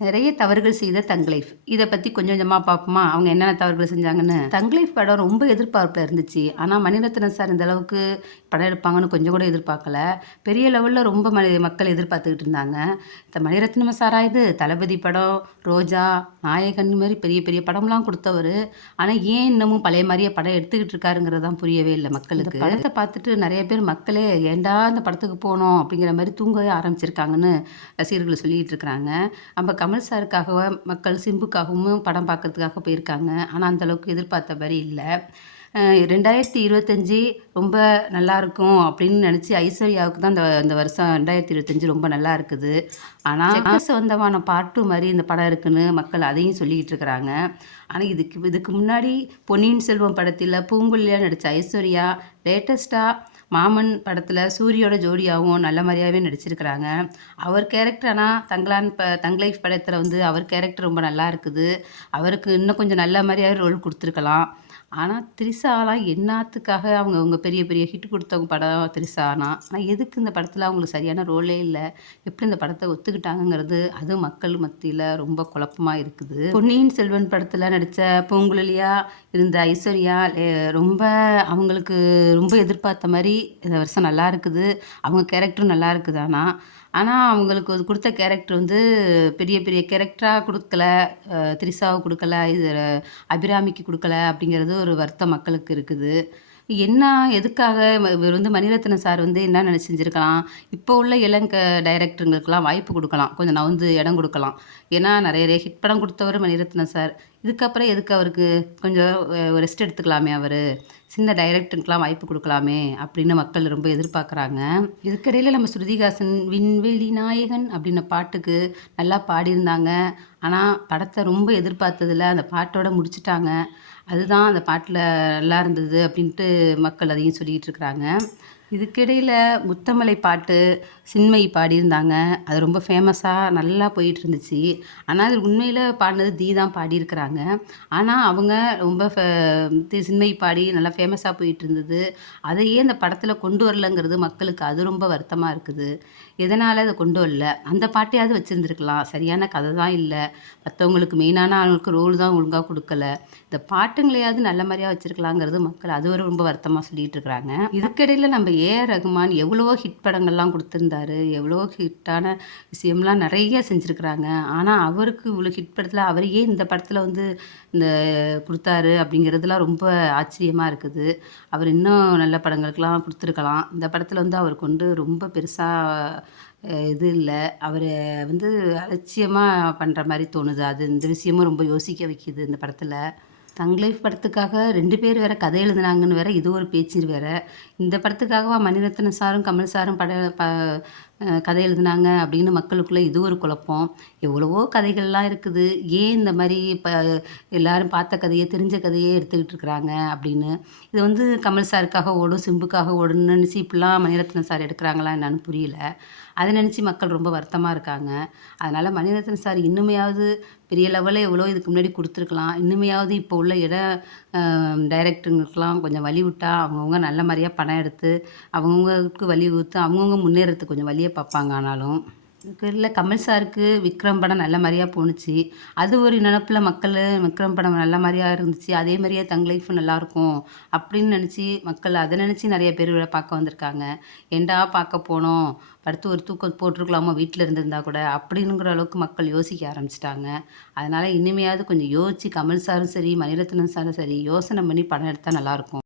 நிறைய தவறுகள் செய்த தங்லைஃப் இதை பற்றி கொஞ்சம் கொஞ்சமாக பார்ப்போமா? அவங்க என்னென்ன தவறுகள் செஞ்சாங்கன்னு? தங்லைஃப் படம் ரொம்ப எதிர்பார்ப்பில் இருந்துச்சு. ஆனால் மணிரத்னம் சார் இந்த அளவுக்கு படம் எடுப்பாங்கன்னு கொஞ்சம் கூட எதிர்பார்க்கல. பெரிய லெவலில் ரொம்ப ம மக்கள் எதிர்பார்த்துக்கிட்டு இருந்தாங்க. இந்த மணிரத்னம் சாரா இது தளபதி படம் ரோஜா நாயகன் மாதிரி பெரிய பெரிய படம்லாம் கொடுத்தவர். ஆனால் ஏன் இன்னமும் பழைய மாதிரியே படம் எடுத்துக்கிட்டு இருக்காருங்கிறது தான் புரியவே இல்லை மக்களுக்கு. படத்தை பார்த்துட்டு நிறைய பேர் மக்களே ஏண்டா இந்த படத்துக்கு போனோம்? அப்படிங்கிற மாதிரி தூங்கவே ஆரம்பிச்சிருக்காங்கன்னு ரசிகர்கள் சொல்லிகிட்டு இருக்கிறாங்க. நம்ம கமல் சாருக்காக மக்கள் சிம்புக்காகவும் படம் பார்க்கறதுக்காக போயிருக்காங்க. ஆனால் அந்தளவுக்கு எதிர்பார்த்த மாதிரி இல்லை. ரெண்டாயிரத்தி இருபத்தஞ்சி ரொம்ப நல்லா இருக்கும் அப்படின்னு நினச்சி ஐஸ்வர்யாவுக்கு தான் இந்த இந்த வருஷம் ரெண்டாயிரத்தி இருபத்தஞ்சி ரொம்ப நல்லா இருக்குது. ஆனால் சொந்தமான பாட்டு மாதிரி இந்த படம் இருக்குன்னு மக்கள் அதையும் சொல்லிக்கிட்டு இருக்கிறாங்க. ஆனால் இதுக்கு இதுக்கு முன்னாடி பொன்னியின் செல்வம் படத்தில் பூங்குழியாக நடித்த ஐஸ்வர்யா லேட்டஸ்ட்டாக மாமன் படத்தில் சூரியோட ஜோடியாகவும் நல்ல மாதிரியாகவே நடிச்சிருக்கிறாங்க. அவர் கேரக்டர் ஆனால் தங்களான் ப தங் லைஃப் படத்தில் வந்து அவர் கேரக்டர் ரொம்ப நல்லா இருக்குது. அவருக்கு இன்னும் கொஞ்சம் நல்ல மாதிரியாகவே ரோல் கொடுத்துருக்கலாம். ஆனால் திரிசாலாம் என்னத்துக்காக அவங்க அவங்க பெரிய பெரிய ஹிட் கொடுத்தவங்க படம் திரிசா ஆனால் ஆனால் எதுக்கு இந்த படத்தில் அவங்களுக்கு சரியான ரோலே இல்லை? எப்படி இந்த படத்தை ஒத்துக்கிட்டாங்கங்கிறது அது மக்கள் மத்தியில் ரொம்ப குழப்பமாக இருக்குது. பொன்னியின் செல்வன் படத்தில் நடித்த பூங்குழலியா இருந்த ஐஸ்வர்யா ரொம்ப அவங்களுக்கு ரொம்ப எதிர்பார்த்த மாதிரி இந்த வருஷம் நல்லா இருக்குது. அவங்க கேரக்டரும் நல்லா இருக்குது ஆனால் ஆனால் அவங்களுக்கு அது கொடுத்த கேரக்டர் வந்து பெரிய பெரிய கேரக்டராக கொடுக்கல. திரிசாவுக்கு கொடுக்கல இது அபிராமிக்கு கொடுக்கல அப்படிங்கிறது ஒரு வருத்தம் மக்களுக்கு இருக்குது. என்ன எதுக்காக இவர் வந்து மணிரத்னம் சார் வந்து என்ன நினச்சி செஞ்சுருக்கலாம் இப்போ உள்ள இளங்க டைரக்டருங்களுக்கெல்லாம் வாய்ப்பு கொடுக்கலாம். கொஞ்சம் நவுந்து இடம் கொடுக்கலாம். ஏன்னா நிறைய ஹிட் படம் கொடுத்தவர் மணிரத்னம் சார். இதுக்கப்புறம் எதுக்கு அவருக்கு கொஞ்சம் ரெஸ்ட் எடுத்துக்கலாமே அவர்? சின்ன டைரக்டருக்கெலாம் வாய்ப்பு கொடுக்கலாமே அப்படின்னு மக்கள் ரொம்ப எதிர்பார்க்குறாங்க. இதுக்கிடையில் நம்ம ஸ்ருதிகாசன் விண்வெளி நாயகன் அப்படின்ன பாட்டுக்கு நல்லா பாடியிருந்தாங்க. ஆனால் படத்தை ரொம்ப எதிர்பார்த்ததில் அந்த பாட்டோட முடிச்சிட்டாங்க. அதுதான் அந்த பாட்டில் நல்லா இருந்தது அப்படின்ட்டு மக்கள் அதையும் சொல்லிகிட்டு இருக்கிறாங்க. இதுக்கிடையில் முத்தமலை பாட்டு சின்மை பாடியிருந்தாங்க. அது ரொம்ப ஃபேமஸாக நல்லா போயிட்டு இருந்துச்சு ஆனால் அது உண்மையில் பாடினது தீ தான் பாடியிருக்கிறாங்க. ஆனால் அவங்க ரொம்ப சின்மை பாடி நல்லா ஃபேமஸாக போயிட்டு இருந்தது அதையே அந்த படத்தில் கொண்டு வரலங்கிறது மக்களுக்கு அது ரொம்ப வருத்தமாக இருக்குது. எதனால் அதை கொண்டு வரல? அந்த பாட்டையாவது வச்சுருந்துருக்கலாம். சரியான கதை தான் இல்லை. மற்றவங்களுக்கு மெயினான ஆளுங்களுக்கு ரோல் தான் ஒழுங்காக கொடுக்கல. இந்த பாட்டுங்களையாவது நல்ல மாதிரியாக வச்சுருக்கலாங்கிறது மக்கள் அது ஒரு ரொம்ப வருத்தமாக சொல்லிகிட்டு இருக்கிறாங்க இதுக்கிடையில் நம்ம ஏஆர் ரகுமான் எவ்வளவோ ஹிட் படங்கள்லாம் கொடுத்துருந்தாரு. எவ்வளோ ஹிட்டான விஷயம்லாம் நிறைய செஞ்சுருக்குறாங்க. ஆனால் அவருக்கு இவ்வளோ ஹிட் படத்தில் அவரையே இந்த படத்தில் வந்து இந்த கொடுத்தாரு அப்படிங்கிறதுலாம் ரொம்ப ஆச்சரியமாக இருக்குது. அவர் இன்னும் நல்ல படங்களுக்கெல்லாம் கொடுத்துருக்கலாம். இந்த படத்தில் வந்து அவருக்கு வந்து ரொம்ப பெருசாக இது இல்லை. அவர் வந்து அலட்சியமாக பண்ணுற மாதிரி தோணுது. அது இந்த விஷயமும் ரொம்ப யோசிக்க வைக்கிது இந்த படத்தில். தங் லைஃப் படத்துக்காக ரெண்டு பேர் வேறு கதை எழுதுனாங்கன்னு வேற இது ஒரு பேச்சு வேறு. இந்த படத்துக்காகவா மணிரத்னம் சாரும் கமல் சாரும் பட ப கதை எழுதுனாங்க அப்படின்னு மக்களுக்குள்ளே இது ஒரு குழப்பம். எவ்வளவோ கதைகள்லாம் இருக்குது. ஏன் இந்த மாதிரி இப்போ எல்லாரும் பார்த்த கதையை தெரிஞ்ச கதையே எடுத்துக்கிட்டு இருக்கிறாங்க அப்படின்னு. இது வந்து கமல் சாருக்காக ஓடும் சிம்புக்காக ஓடுன்னு நினச்சி இப்படிலாம் மணிரத்னம் சார் எடுக்கிறாங்களா என்னன்னு புரியல. அதை நினச்சி மக்கள் ரொம்ப வருத்தமாக இருக்காங்க. அதனால் மணிரத்னம் சார் இன்னுமையாவது பெரிய லெவலில் எவ்வளோ இதுக்கு முன்னாடி கொடுத்துருக்கலாம். இன்னுமையாவது இப்போ உள்ள இட டைரக்டருங்களுக்கெல்லாம் கொஞ்சம் வழி விட்டால் அவங்கவுங்க நல்ல மாதிரியாக பணம் எடுத்து அவங்கவுங்களுக்கு வழி கொடுத்து அவங்கவுங்க முன்னேறத்துக்கு கொஞ்சம் வழியை பார்ப்பாங்க ஆனாலும். பேரில் கமல் சாருக்கு விக்ரம் படம் நல்ல மாதிரியாக போணுச்சு. அது ஒரு நினப்பில் மக்கள் விக்ரம் படம் நல்ல மாதிரியாக இருந்துச்சு. அதே மாதிரியே தங் லைஃப் நல்லாயிருக்கும் அப்படின்னு நினச்சி மக்கள் அதை நினச்சி நிறைய பேர் பார்க்க வந்திருக்காங்க. ஏண்டா பார்க்க போனோம்? படுத்து ஒரு தூக்கம் போட்டிருக்கலாமோ? வீட்டில் இருந்திருந்தா கூட அப்படிங்கிற அளவுக்கு மக்கள் யோசிக்க ஆரம்பிச்சிட்டாங்க. அதனால் இனிமையாவது கொஞ்சம் யோசித்து கமல் சாரும் சரி மணிரத்னம் சாரும் சரி யோசனை பண்ணி படம் எடுத்தால் நல்லாயிருக்கும்